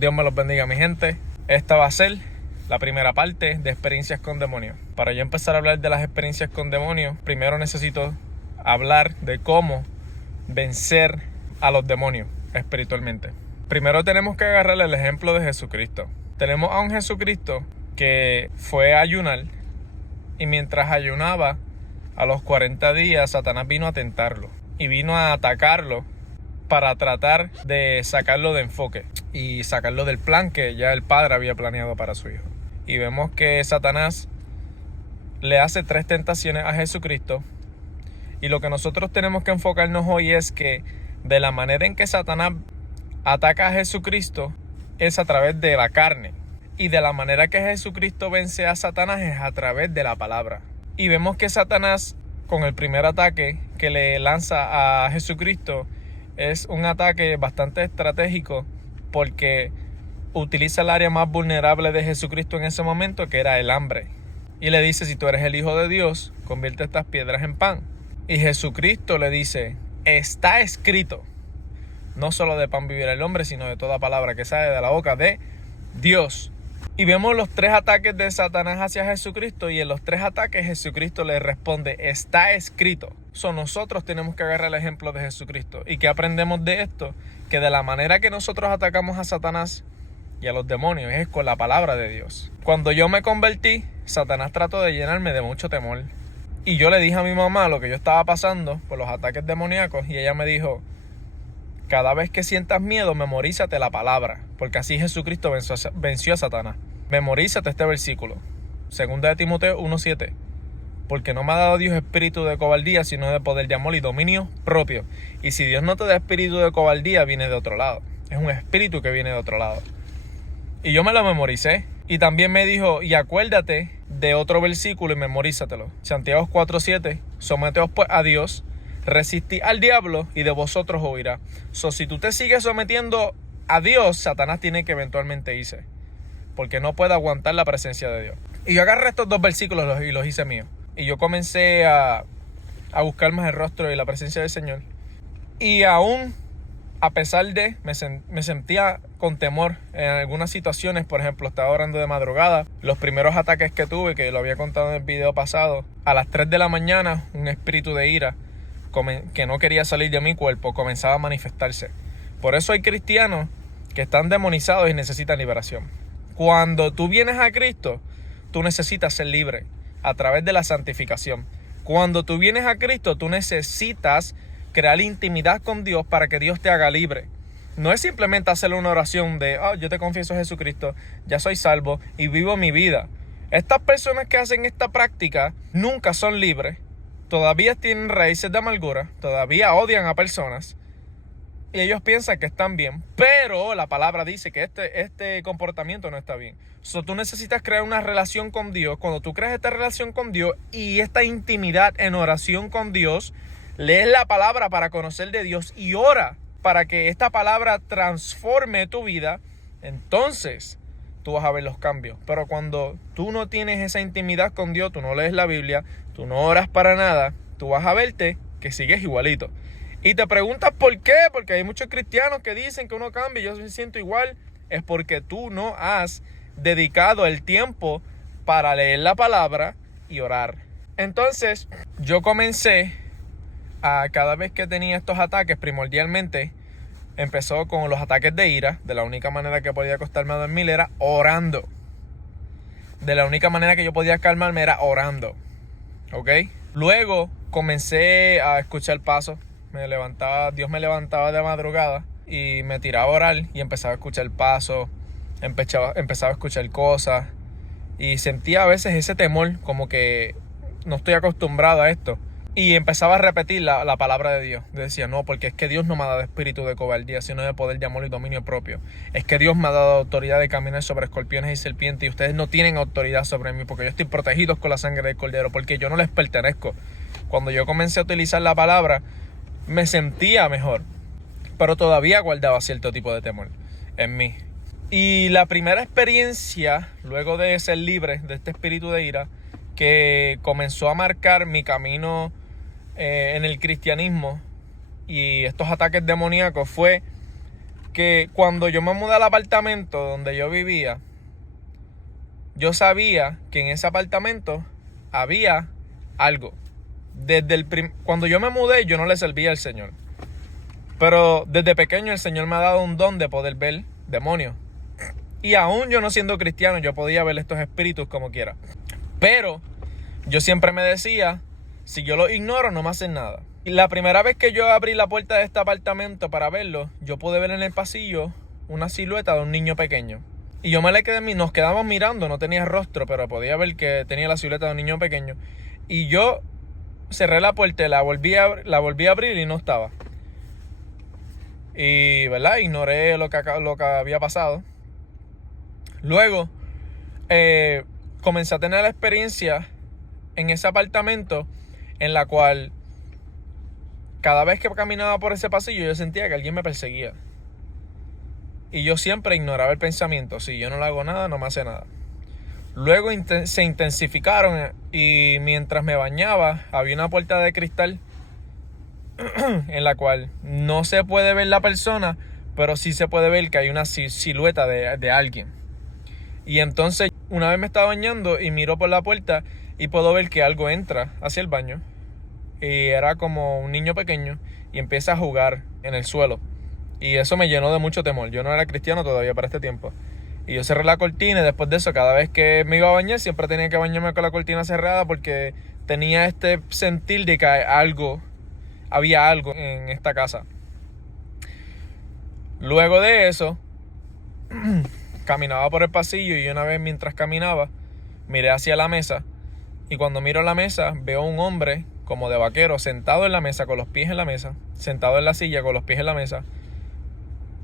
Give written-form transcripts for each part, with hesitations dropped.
Dios me los bendiga, mi gente. Esta va a ser la primera parte de experiencias con demonios. Para yo empezar a hablar de las experiencias con demonios, primero necesito hablar de cómo vencer a los demonios espiritualmente. Primero tenemos que agarrar el ejemplo de Jesucristo. Tenemos a un Jesucristo que fue a ayunar, y mientras ayunaba, a los 40 días, Satanás vino a tentarlo y vino a atacarlo para tratar de sacarlo de enfoque y sacarlo del plan que ya el Padre había planeado para su Hijo. Y vemos que Satanás le hace 3 tentaciones a Jesucristo. Y lo que nosotros tenemos que enfocarnos hoy es que de la manera en que Satanás ataca a Jesucristo es a través de la carne. Y de la manera que Jesucristo vence a Satanás es a través de la palabra. Y vemos que Satanás, con el primer ataque que le lanza a Jesucristo, es un ataque bastante estratégico porque utiliza el área más vulnerable de Jesucristo en ese momento, que era el hambre. Y le dice: si tú eres el Hijo de Dios, convierte estas piedras en pan. Y Jesucristo le dice: está escrito, no solo de pan vivirá el hombre, sino de toda palabra que sale de la boca de Dios. Y vemos los 3 ataques de Satanás hacia Jesucristo, y en los 3 ataques Jesucristo le responde: está escrito. Nosotros tenemos que agarrar el ejemplo de Jesucristo. ¿Y qué aprendemos de esto? Que de la manera que nosotros atacamos a Satanás y a los demonios es con la palabra de Dios. Cuando yo me convertí, Satanás trató de llenarme de mucho temor. Y yo le dije a mi mamá lo que yo estaba pasando por los ataques demoníacos, y ella me dijo: cada vez que sientas miedo, memorízate la palabra, porque así Jesucristo venció a Satanás. Memorízate este versículo, 2 de Timoteo 1:7. Porque no me ha dado Dios espíritu de cobardía, sino de poder, de amor y dominio propio. Y si Dios no te da espíritu de cobardía, viene de otro lado. Es un espíritu que viene de otro lado. Y yo me lo memoricé. Y también me dijo: y acuérdate de otro versículo y memorízatelo. Santiago 4:7. Someteos pues a Dios, resistid al diablo y de vosotros huirá. Si tú te sigues sometiendo a Dios, Satanás tiene que eventualmente irse, porque no puede aguantar la presencia de Dios. Y yo agarré estos 2 versículos y los hice míos. Y yo comencé a buscar más el rostro y la presencia del Señor. Y aún, a pesar de, me sentía con temor en algunas situaciones. Por ejemplo, estaba orando de madrugada. Los primeros ataques que tuve, que lo había contado en el video pasado, a las 3 de la mañana, un espíritu de ira que no quería salir de mi cuerpo comenzaba a manifestarse. Por eso hay cristianos que están demonizados y necesitan liberación. Cuando tú vienes a Cristo, tú necesitas ser libre a través de la santificación. Cuando tú vienes a Cristo, tú necesitas crear intimidad con Dios para que Dios te haga libre. No es simplemente hacer una oración de: yo te confieso a Jesucristo, ya soy salvo y vivo mi vida. Estas personas que hacen esta práctica nunca son libres, todavía tienen raíces de amargura, todavía odian a personas, y ellos piensan que están bien, pero la palabra dice que este comportamiento no está bien. Tú necesitas crear una relación con Dios. Cuando tú creas esta relación con Dios y esta intimidad en oración con Dios, lees la palabra para conocer de Dios y ora para que esta palabra transforme tu vida, entonces tú vas a ver los cambios. Pero cuando tú no tienes esa intimidad con Dios, tú no lees la Biblia, tú no oras para nada, tú vas a verte que sigues igualito. Y te preguntas por qué, porque hay muchos cristianos que dicen que uno cambia y yo me siento igual. Es porque tú no has dedicado el tiempo para leer la palabra y orar. Entonces, yo comencé a, cada vez que tenía estos ataques, primordialmente, empezó con los ataques de ira. De la única manera que podía acostarme a dormir era orando. De la única manera que yo podía calmarme era orando. ¿Ok? Luego comencé a escuchar pasos. Dios me levantaba de madrugada y me tiraba a orar y empezaba a escuchar pasos, empezaba a escuchar cosas, y sentía a veces ese temor, como que no estoy acostumbrado a esto, y empezaba a repetir la palabra de Dios. Decía: no, porque es que Dios no me ha dado espíritu de cobardía, sino de poder, de amor y dominio propio. Es que Dios me ha dado autoridad de caminar sobre escorpiones y serpientes, y ustedes no tienen autoridad sobre mí, porque yo estoy protegido con la sangre del Cordero, porque yo no les pertenezco. Cuando yo comencé a utilizar la palabra, me sentía mejor, pero todavía guardaba cierto tipo de temor en mí. Y la primera experiencia, luego de ser libre de este espíritu de ira, que comenzó a marcar mi camino en el cristianismo y estos ataques demoníacos, fue que cuando yo me mudé al apartamento donde yo vivía, yo sabía que en ese apartamento había algo. Cuando yo me mudé, yo no le servía al Señor. Pero desde pequeño el Señor me ha dado un don de poder ver demonios. Y aún yo no siendo cristiano, yo podía ver estos espíritus como quiera. Pero yo siempre me decía, si yo los ignoro, no me hacen nada. Y la primera vez que yo abrí la puerta de este apartamento para verlo, yo pude ver en el pasillo una silueta de un niño pequeño. Y yo nos quedamos mirando, no tenía rostro, pero podía ver que tenía la silueta de un niño pequeño. Y yo cerré la puerta, la volví a abrir y no estaba. Y, ¿verdad? Ignoré lo que había pasado. Luego, comencé a tener la experiencia en ese apartamento en la cual cada vez que caminaba por ese pasillo yo sentía que alguien me perseguía. Y yo siempre ignoraba el pensamiento. Si yo no le hago nada, no me hace nada. Luego se intensificaron y mientras me bañaba había una puerta de cristal en la cual no se puede ver la persona, pero sí se puede ver que hay una silueta de alguien. Y entonces una vez me estaba bañando y miro por la puerta y puedo ver que algo entra hacia el baño. Y era como un niño pequeño y empieza a jugar en el suelo. Y eso me llenó de mucho temor. Yo no era cristiano todavía para este tiempo. Y yo cerré la cortina y después de eso, cada vez que me iba a bañar, siempre tenía que bañarme con la cortina cerrada porque tenía este sentir de que había algo en esta casa. Luego de eso, caminaba por el pasillo y una vez mientras caminaba, miré hacia la mesa. Y cuando miro la mesa, veo un hombre como de vaquero sentado en la mesa con los pies en la mesa, sentado en la silla con los pies en la mesa.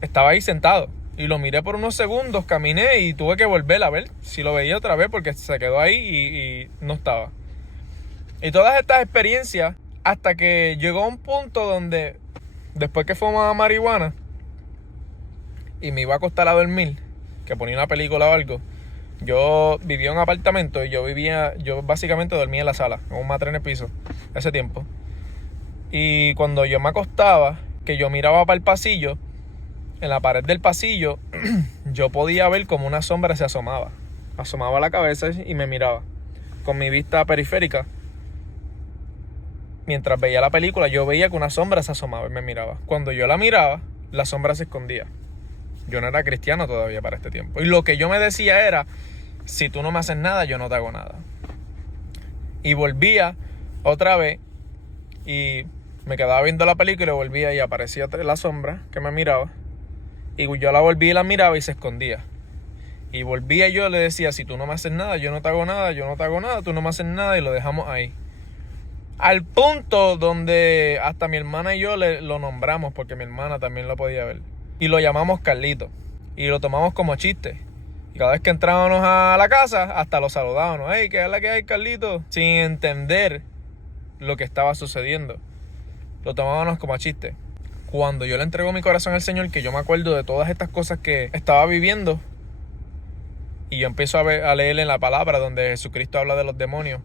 Estaba ahí sentado y lo miré por unos segundos, caminé y tuve que volver a ver si lo veía otra vez porque se quedó ahí y no estaba. Y todas estas experiencias hasta que llegó a un punto donde después que fumaba marihuana y me iba a acostar a dormir, que ponía una película o algo, yo vivía en un apartamento y yo básicamente dormía en la sala, en un matre en el piso, ese tiempo. Y cuando yo me acostaba, que yo miraba para el pasillo, en la pared del pasillo, yo podía ver como una sombra se asomaba. Asomaba la cabeza y me miraba. Con mi vista periférica, mientras veía la película, yo veía que una sombra se asomaba y me miraba. Cuando yo la miraba, la sombra se escondía. Yo no era cristiano todavía para este tiempo. Y lo que yo me decía era, si tú no me haces nada, yo no te hago nada. Y volvía otra vez y me quedaba viendo la película y volvía y aparecía la sombra que me miraba. Y yo la volvía y la miraba y se escondía. Y volvía y yo le decía, si tú no me haces nada, yo no te hago nada, yo no te hago nada, tú no me haces nada, y lo dejamos ahí. Al punto donde hasta mi hermana y yo lo nombramos, porque mi hermana también lo podía ver. Y lo llamamos Carlito. Y lo tomamos como chiste. Y cada vez que entrábamos a la casa, hasta lo saludábamos. Hey, ¿qué es la que hay, Carlito? Sin entender lo que estaba sucediendo. Lo tomábamos como chiste. Cuando yo le entrego mi corazón al Señor, que yo me acuerdo de todas estas cosas que estaba viviendo, y yo empiezo a leer en la palabra donde Jesucristo habla de los demonios,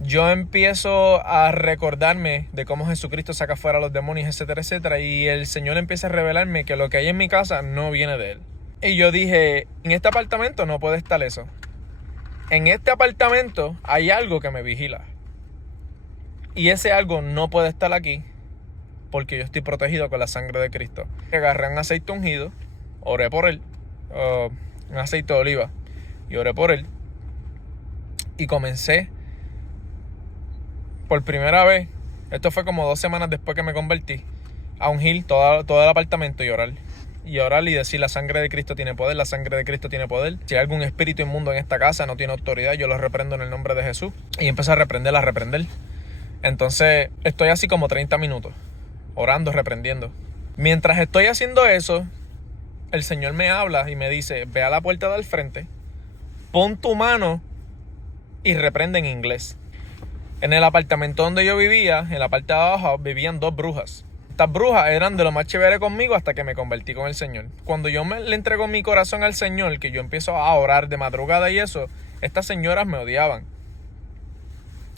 yo empiezo a recordarme de cómo Jesucristo saca fuera a los demonios, etcétera, etcétera. Y el Señor empieza a revelarme que lo que hay en mi casa no viene de Él. Y yo dije, en este apartamento no puede estar eso. En este apartamento hay algo que me vigila. Y ese algo no puede estar aquí porque yo estoy protegido con la sangre de Cristo. Agarré un aceite ungido, oré por él, un aceite de oliva, y oré por él. Y comencé por primera vez, esto fue como 2 semanas después que me convertí, a ungir todo el apartamento y orar. Y orar y decir, la sangre de Cristo tiene poder, la sangre de Cristo tiene poder. Si hay algún espíritu inmundo en esta casa, no tiene autoridad, yo lo reprendo en el nombre de Jesús. Y empecé a reprender. Entonces estoy así como 30 minutos, orando, reprendiendo. Mientras estoy haciendo eso, el Señor me habla y me dice, ve a la puerta del frente, pon tu mano y reprende en inglés. En el apartamento donde yo vivía, en la parte de abajo, vivían 2 brujas. Estas brujas eran de lo más chévere conmigo hasta que me convertí con el Señor. Cuando yo le entrego mi corazón al Señor, que yo empiezo a orar de madrugada y eso, estas señoras me odiaban.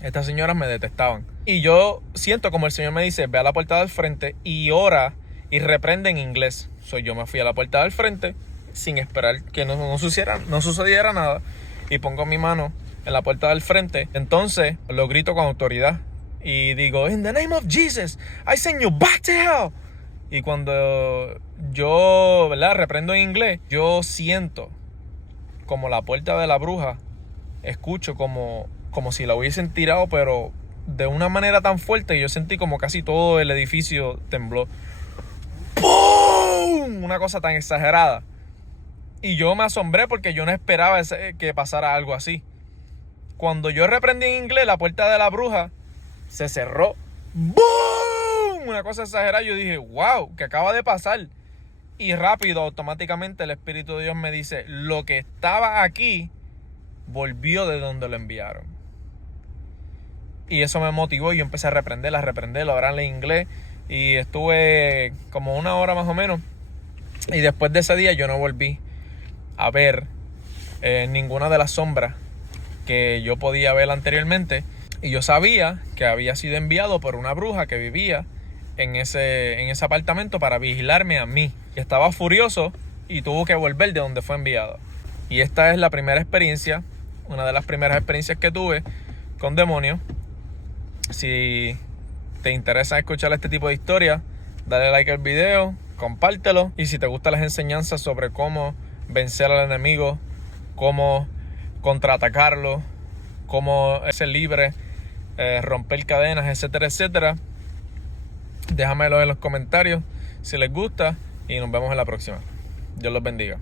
Estas señoras me detestaban. Y yo siento como el Señor me dice, ve a la puerta del frente y ora y reprende en inglés. Yo me fui a la puerta del frente sin esperar que no sucediera nada y pongo mi mano en la puerta del frente. Entonces lo grito con autoridad y digo, "In the name of Jesus, I send you back to hell." Y cuando yo, ¿verdad?, reprendo en inglés, yo siento como la puerta de la bruja, escucho como si la hubiesen tirado, pero de una manera tan fuerte que yo sentí como casi todo el edificio tembló. ¡Pum! Una cosa tan exagerada. Y yo me asombré porque yo no esperaba que pasara algo así. Cuando yo reprendí en inglés, la puerta de la bruja se cerró. ¡Boom! Una cosa exagerada. Yo dije, wow, ¿qué acaba de pasar? Y rápido, automáticamente, el Espíritu de Dios me dice, lo que estaba aquí volvió de donde lo enviaron. Y eso me motivó y yo empecé a reprenderlo, a orarle en inglés. Y estuve como 1 hora más o menos. Y después de ese día yo no volví a ver ninguna de las sombras que yo podía ver anteriormente. Y yo sabía que había sido enviado por una bruja que vivía en ese apartamento para vigilarme a mí. Y estaba furioso y tuvo que volver de donde fue enviado. Y esta es la primera experiencia, una de las primeras experiencias que tuve con demonios. Si te interesa escuchar este tipo de historias, dale like al video, compártelo. Y si te gustan las enseñanzas sobre cómo vencer al enemigo, cómo contraatacarlo, cómo ser libre, romper cadenas, etcétera, etcétera, déjamelo en los comentarios si les gusta y nos vemos en la próxima. Dios los bendiga.